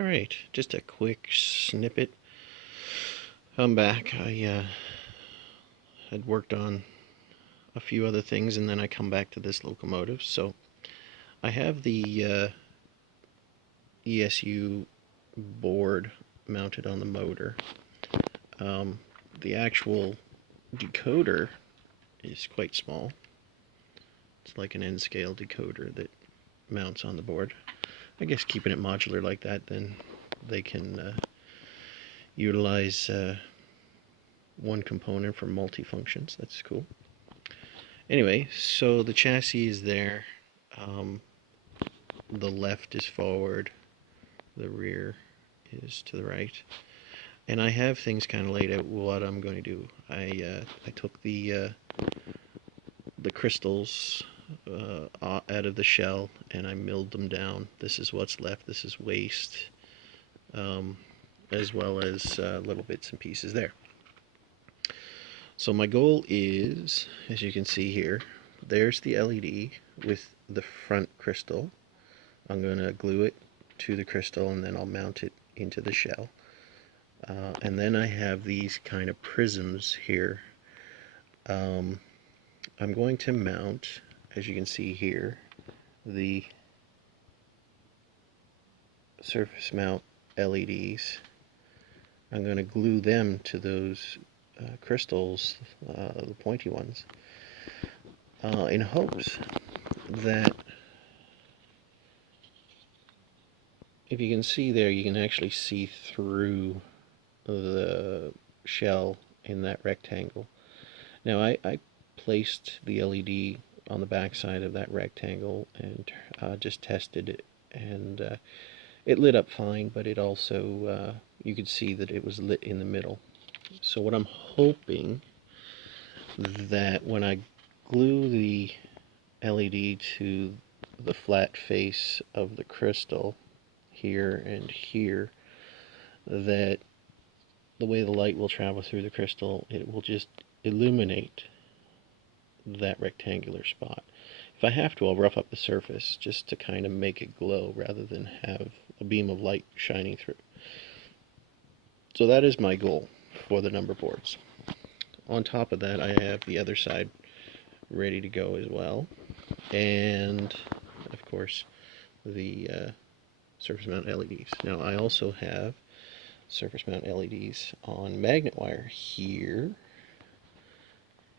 Alright, just a quick snippet. I'm back. I had worked on a few other things and then I come back to this locomotive. So I have the ESU board mounted on the motor. The actual decoder is quite small. It's like an N-scale decoder that mounts on the board. I guess keeping it modular like that, then they can utilize one component for multi-functions. That's cool. Anyway, so the chassis is there. The left is forward, the rear is to the right, and I have things kind of laid out what I'm going to do. I took the crystals out of the shell and I milled them down. This is what's left. This is waste, as well as little bits and pieces there. So my goal is, as you can see here, there's the LED with the front crystal. I'm going to glue it to the crystal and then I'll mount it into the shell. And then I have these kind of prisms here. I'm going to mount, as you can see here, the surface mount LEDs. I'm going to glue them to those crystals, the pointy ones, in hopes that, if you can see there, you can actually see through the shell in that rectangle. Now I placed the LED on the back side of that rectangle and just tested it, and it lit up fine, but it also, you could see that it was lit in the middle. So what I'm hoping that when I glue the LED to the flat face of the crystal here and here, that the way the light will travel through the crystal, it will just illuminate that rectangular spot. If I have to, I'll rough up the surface just to kind of make it glow rather than have a beam of light shining through. So that is my goal for the number boards. On top of that, I have the other side ready to go as well, and of course the surface mount LEDs. Now I also have surface mount LEDs on magnet wire here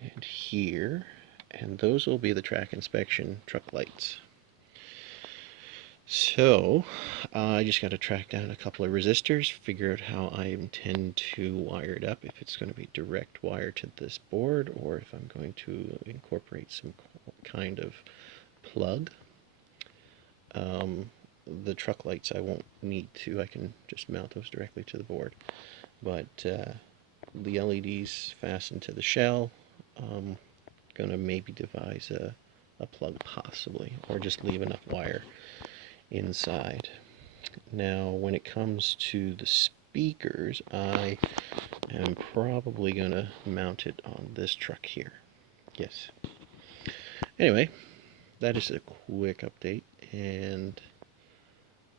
and here, and those will be the track inspection truck lights. So I just got to track down a couple of resistors, figure out how I intend to wire it up, if it's going to be direct wire to this board or if I'm going to incorporate some kind of plug. The truck lights I won't need to, I can just mount those directly to the board, but the LEDs fasten to the shell. I'm going to maybe devise a plug possibly, or just leave enough wire inside. Now when it comes to the speakers, I am probably going to mount it on this truck here. Yes. Anyway, that is a quick update, and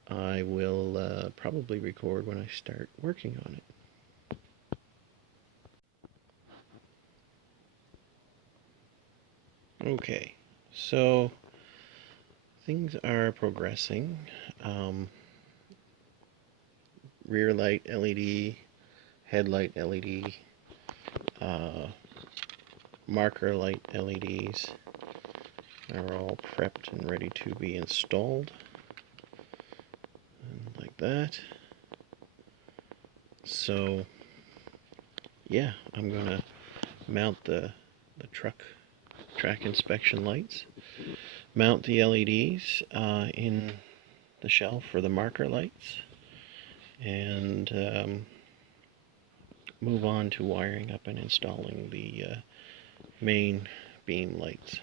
I will probably record when I start working on it. Okay, so things are progressing. Rear light LED, headlight LED, marker light LEDs are all prepped and ready to be installed, and like that. So yeah, I'm gonna mount the track inspection lights, mount the LEDs in the shelf for the marker lights, and move on to wiring up and installing the main beam lights.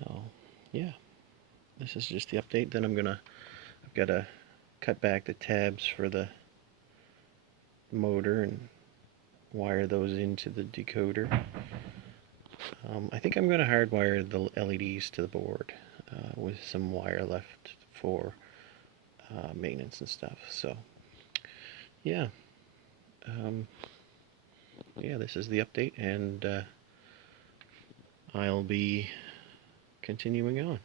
So yeah, this is just the update. Then I've got to cut back the tabs for the motor and wire those into the decoder. I think I'm going to hardwire the LEDs to the board with some wire left for maintenance and stuff. So yeah, yeah, this is the update, and I'll be continuing on.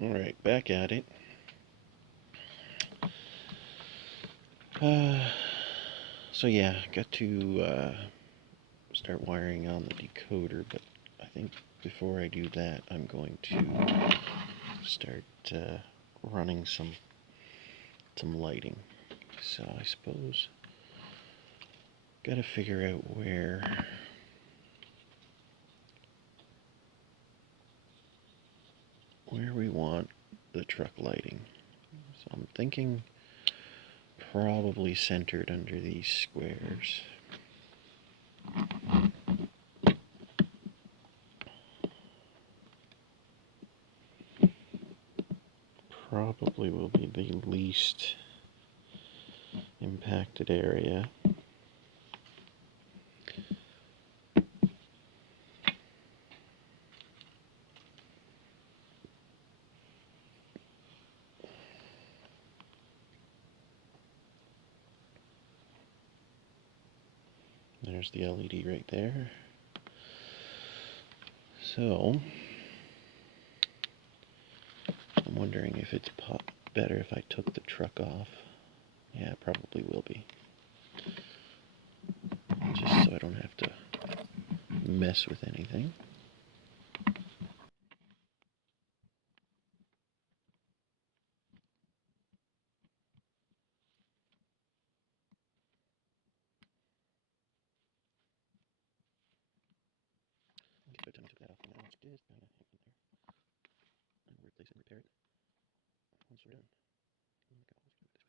Alright, back at it. So yeah, got to start wiring on the decoder, but I think before I do that, I'm going to start running some lighting. So I suppose gotta figure out where we want the truck lighting. So I'm thinking probably centered under these squares. Probably will be the least impacted area. There's the LED right there. So I'm wondering if it's better if I took the truck off. Yeah, it probably will be. Just so I don't have to mess with anything. By the time I took that off, now it's just kind of hanging there. I'm going to replace it and repair it once we're done. Oh my God, let's do it this way.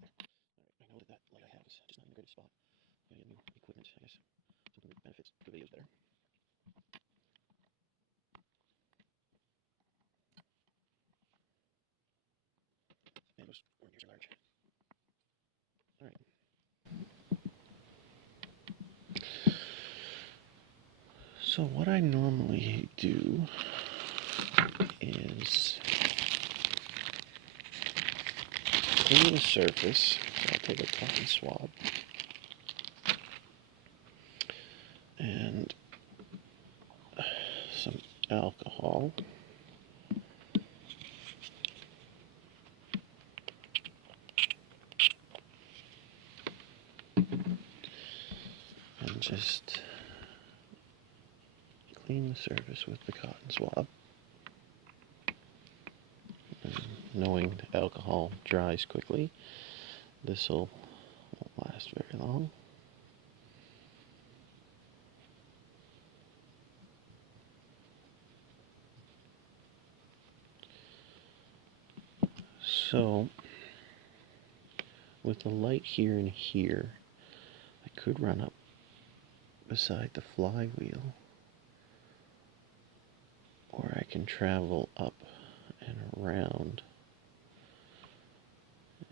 Alright, I know that light I have is just not in the greatest spot. I gotta get new equipment, I guess. Something that benefits the videos better. And those orange ears are large. Alright. So what I normally do is clean the surface. So I'll take a cotton swab and some alcohol. And just clean the surface with the cotton swab. And knowing the alcohol dries quickly, this won't last very long. So, with the light here and here, I could run up beside the flywheel, or I can travel up and around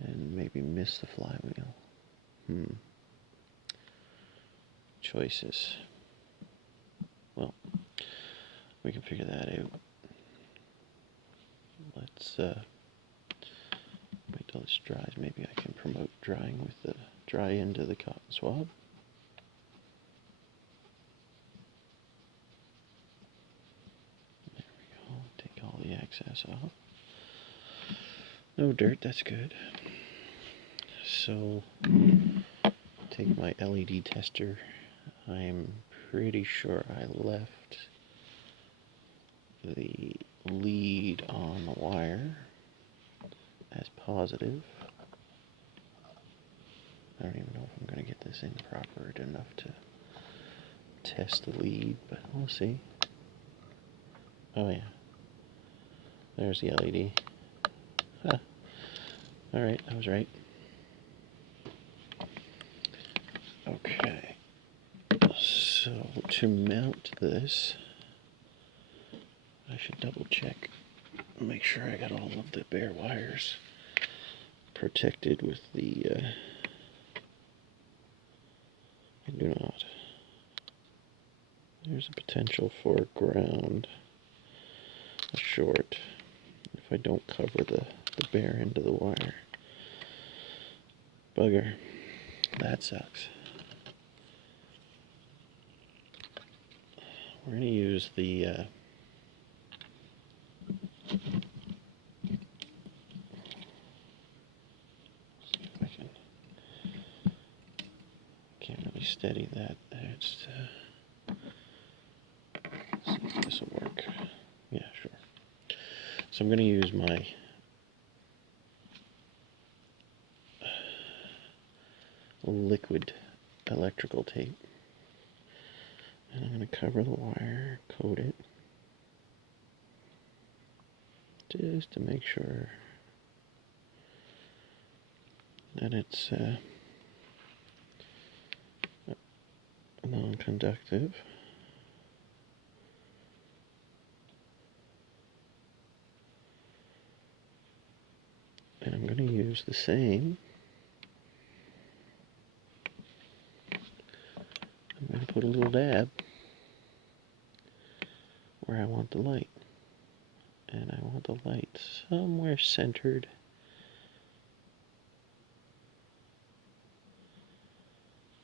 and maybe miss the flywheel. Choices. Well, we can figure that out. Let's wait till this dries. Maybe I can promote drying with the dry end of the cotton swab. There we go. Take all the excess off. No dirt, that's good. So, take my LED tester. I'm pretty sure I left the lead on the wire as positive. I don't even know if I'm going to get this in proper enough to test the lead, but we'll see. Oh yeah, there's the LED. Huh. Alright, I was right. Okay, so to mount this, I should double check, make sure I got all of the bare wires protected with the, I do not. There's a potential for ground short if I don't cover the bare end of the wire. Bugger. That sucks. We're going to use the see if I can't really steady that. Let's see if this will work. Yeah, sure. So I'm going to use my liquid electrical tape. And I'm going to cover the wire, coat it, just to make sure that it's non-conductive. And I'm going to use the same. I'm going to put a little dab where I want the light. And I want the light somewhere centered.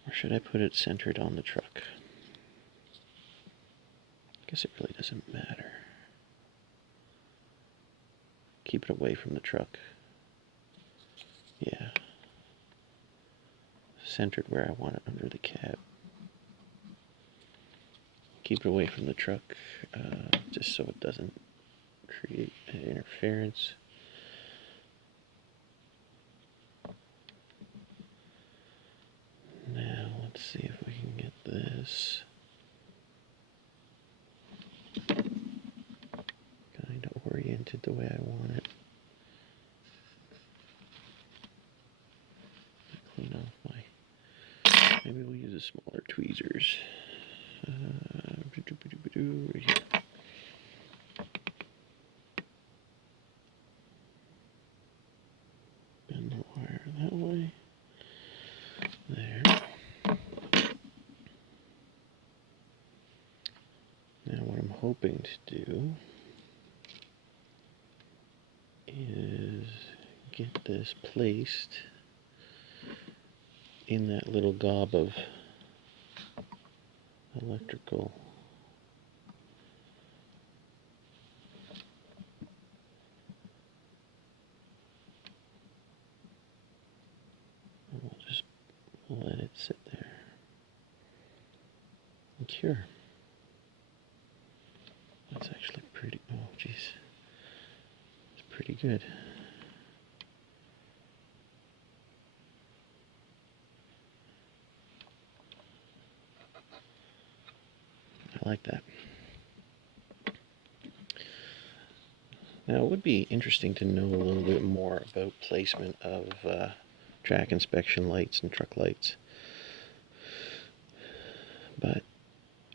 Or should I put it centered on the truck? I guess it really doesn't matter. Keep it away from the truck. Yeah. Centered where I want it, under the cab. Keep it away from the truck, just so it doesn't create an interference. Now, let's see if we can get this kind of oriented the way I want it. Clean off my, maybe we'll use a smaller tweezers. Right here. Bend the wire that way. There. Now what I'm hoping to do is get this placed in that little gob of electrical and we'll just let it sit there and cure. That's actually pretty, oh geez, it's pretty good. I like that. Now it would be interesting to know a little bit more about placement of track inspection lights and truck lights. But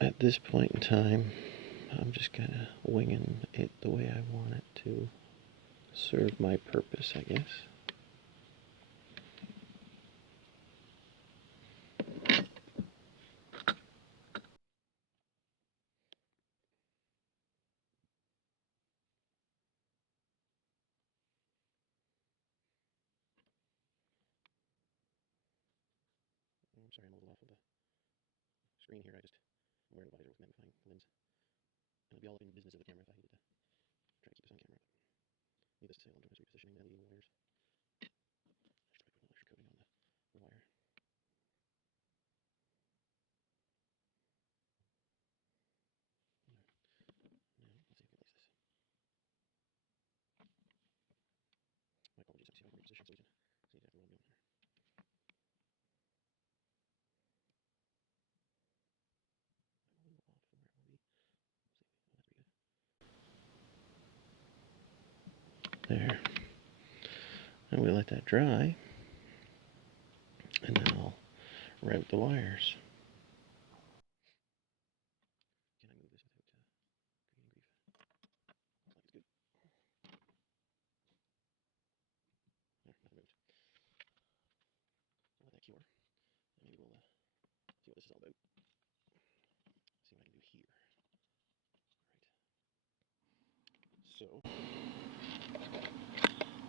at this point in time, I'm just kind of winging it the way I want it to serve my purpose, I guess. I'm sorry, I'm a little off of the screen here. I'm wearing a visor with magnifying lens. And it'd be all up in the business of the camera if I needed to try to keep this on camera. Needless to say, I'm just repositioning the LED wires. I should probably put an electric coating on the wire. Now, let's see if we can place this. My apologies, I'm seeing if I can reposition so we can see exactly what I'm doing here. I'm a little off from where I want to be. Let's see. Oh, that's pretty good. There. And we let that dry. And then I'll route the wires. Can I move this without creating grief? Looks like it's good. There, nothing moved. I'll let that cure. And maybe we'll see what this is all about. See what I can do here. So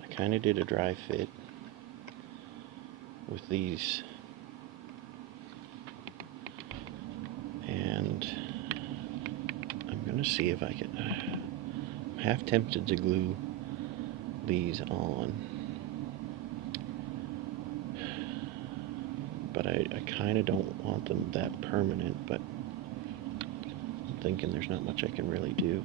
I kind of did a dry fit with these, and I'm going to see if I can. I'm half tempted to glue these on, but I kind of don't want them that permanent, but I'm thinking there's not much I can really do.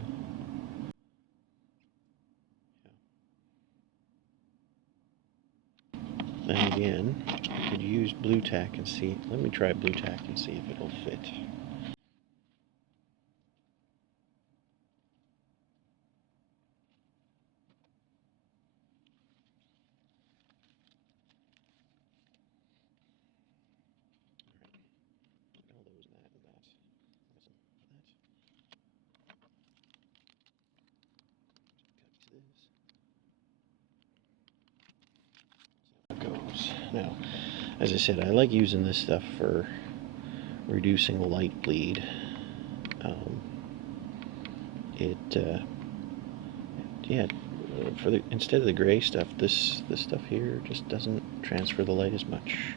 Then again, I could use blue tack and see. Let me try blue tack and see if it'll fit. Goes. Now, as I said, I like using this stuff for reducing light bleed. Yeah, instead of the gray stuff, this stuff here just doesn't transfer the light as much,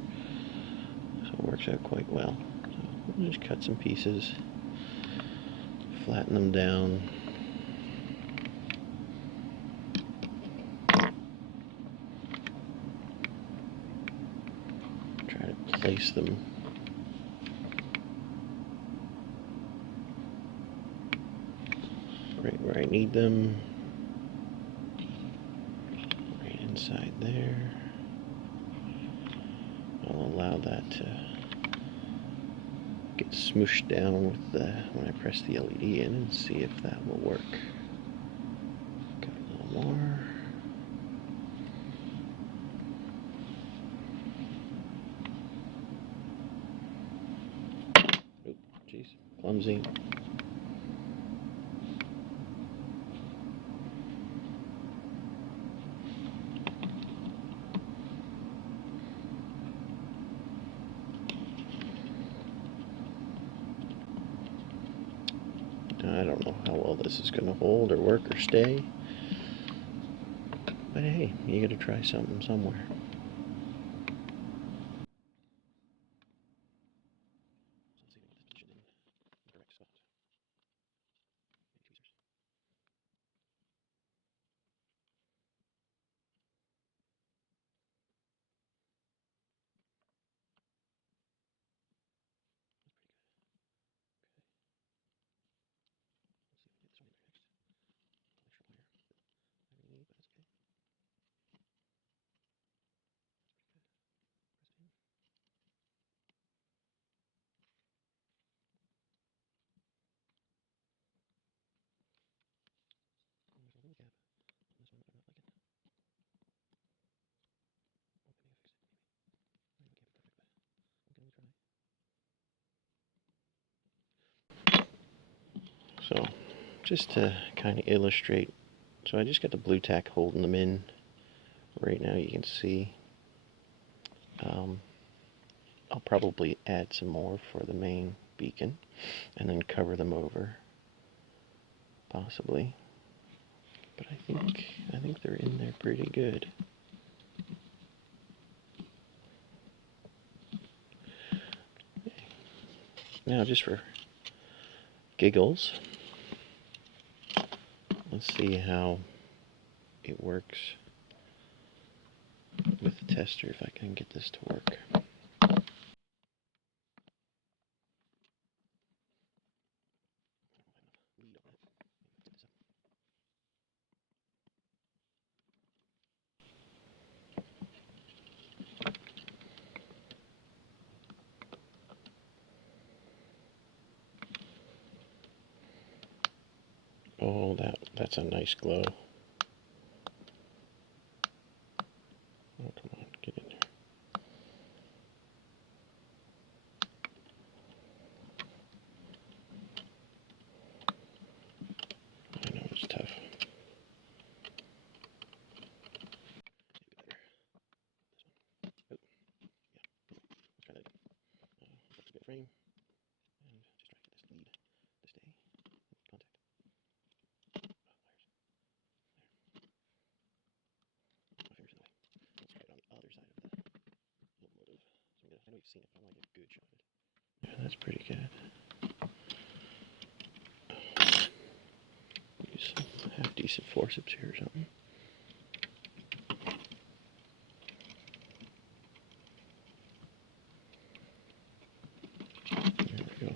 so it works out quite well. So we'll just cut some pieces, flatten them down. Try to place them right where I need them. Right inside there. I'll allow that to get smooshed down with when I press the LED in and see if that will work. Got a little more. Oop, jeez, clumsy. I don't know how well this is going to hold or work or stay, but hey, you got to try something somewhere. So, just to kind of illustrate, so I just got the blue tack holding them in. Right now you can see. I'll probably add some more for the main beacon and then cover them over, possibly. But I think they're in there pretty good. Now, just for giggles, let's see how it works with the tester, if I can get this to work. Oh, that's a nice glow. Oh, come on, get in there. I know it's tough. That's a good frame. And just try to get this lead to stay in contact. Yeah, that's pretty good. Use some half decent forceps here or something. There we go.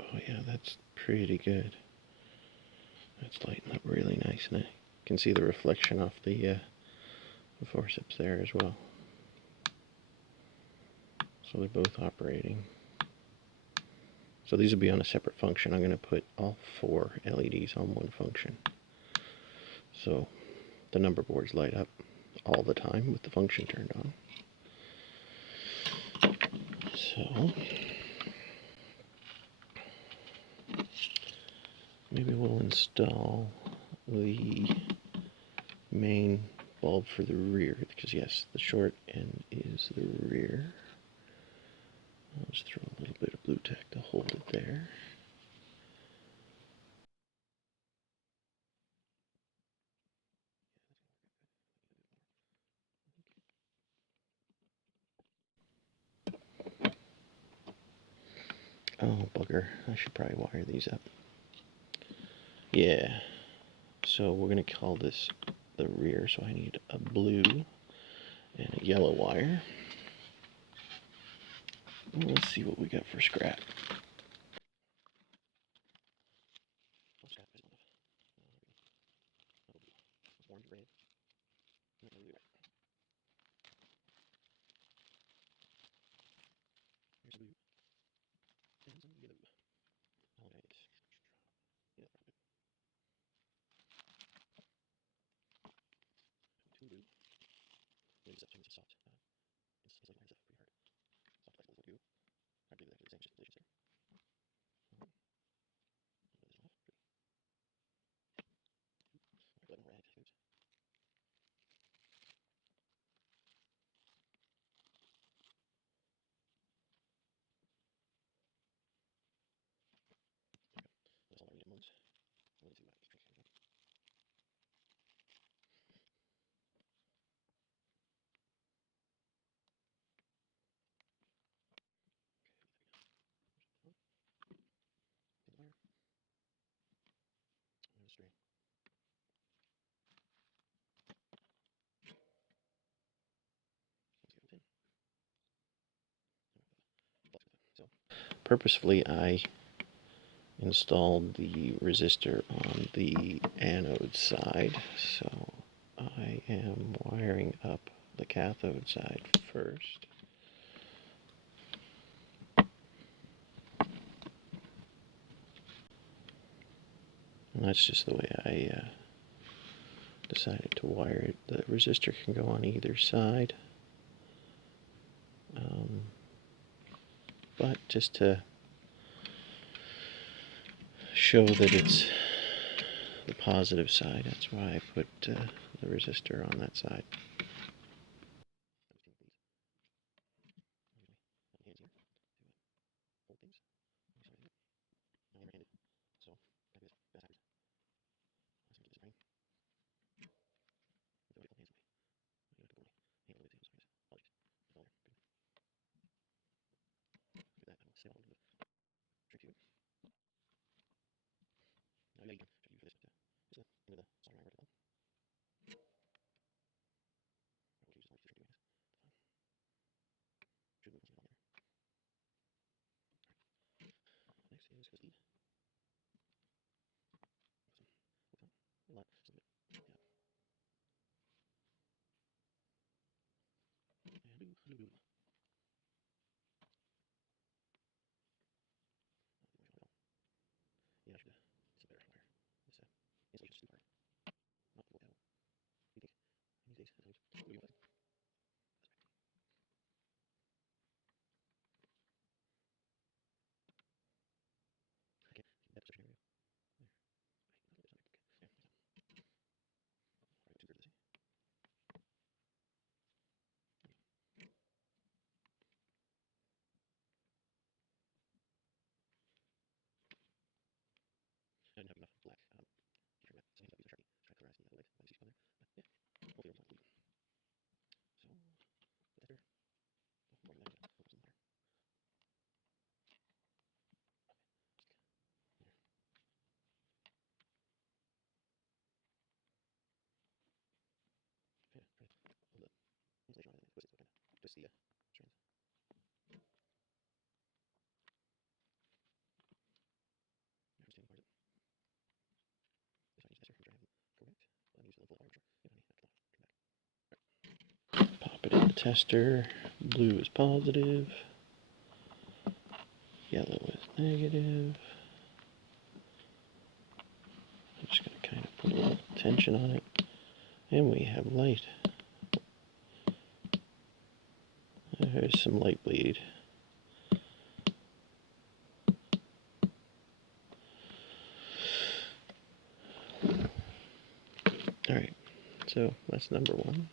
Oh yeah, that's pretty good. That's lighting up really nice, and I can see the reflection off the forceps there as well. So they're both operating. So these will be on a separate function. I'm going to put all 4 LEDs on one function. So the number boards light up all the time with the function turned on. So maybe we'll install the main bulb for the rear, because yes, the short end is the rear. I'll just throw a little bit of blue tack to hold it there. Oh, bugger. I should probably wire these up. Yeah. So we're going to call this the rear, so I need a blue and a yellow wire. Let's see what we got for scrap. Orange, red, and blue. Here's blue, and some yellow. Alright. Yeah, two blue. Maybe this is soft. It's like lines up pretty hard. Soft like blue. I believe that's the same, just positions there. This off. Red. Oops. That's all I need at once. Let's see what I can do. Take the wire. And a string. Let's get it in. So, purposefully, I installed the resistor on the anode side, so I am wiring up the cathode side first. And that's just the way I decided to wire it. The resistor can go on either side, but just to show that it's the positive side, that's why I put the resistor on that side. Yeah, I should see better wire. This installation's too hard. Not to work out. You think these days, what do you think? I can't see that position area. There. Right. Okay. Yeah. Right. 2/3 of this. tester. Blue is positive, yellow is negative. I'm just going to kind of put a little tension on it, and we have light. There's some light bleed. Alright, so that's number one.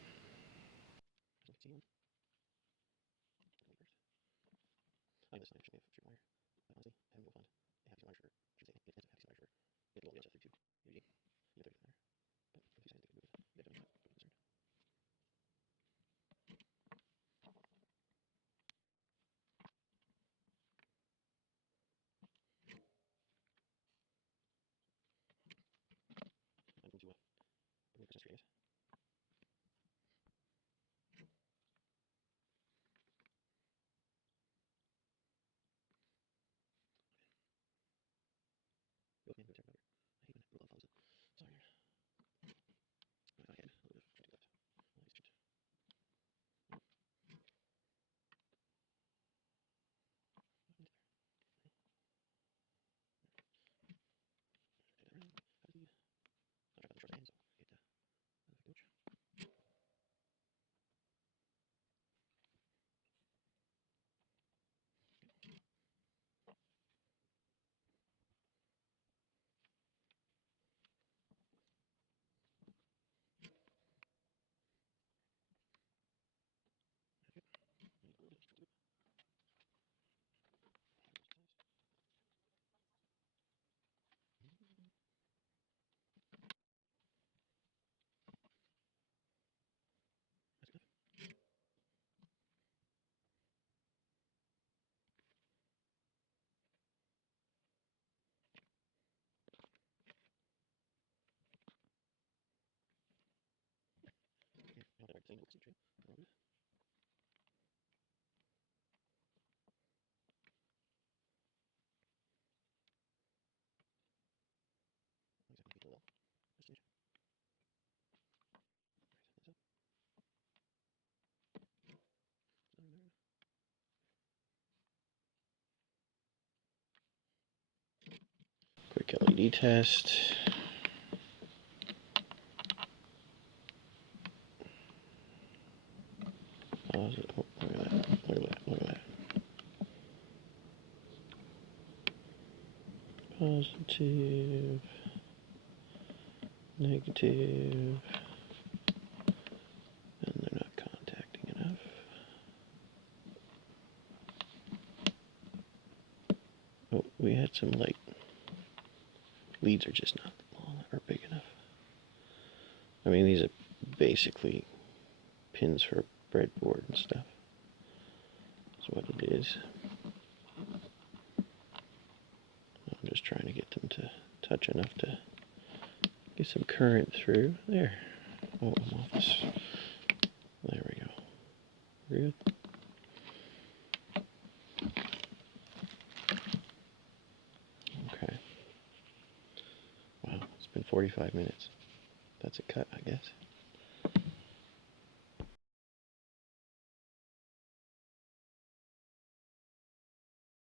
Quick LED test. Pause it. Oh, look at that. Look at that. Look at that. Positive. Negative. And they're not contacting enough. Oh, we had some light. Leads are just not long or big enough. I mean, these are basically pins for a breadboard and stuff. That's what it is. I'm just trying to get them to touch enough to get some current through. There. Oh, I'm off this. There we go. Good. Okay. Wow, it's been 45 minutes. That's a cut, I guess.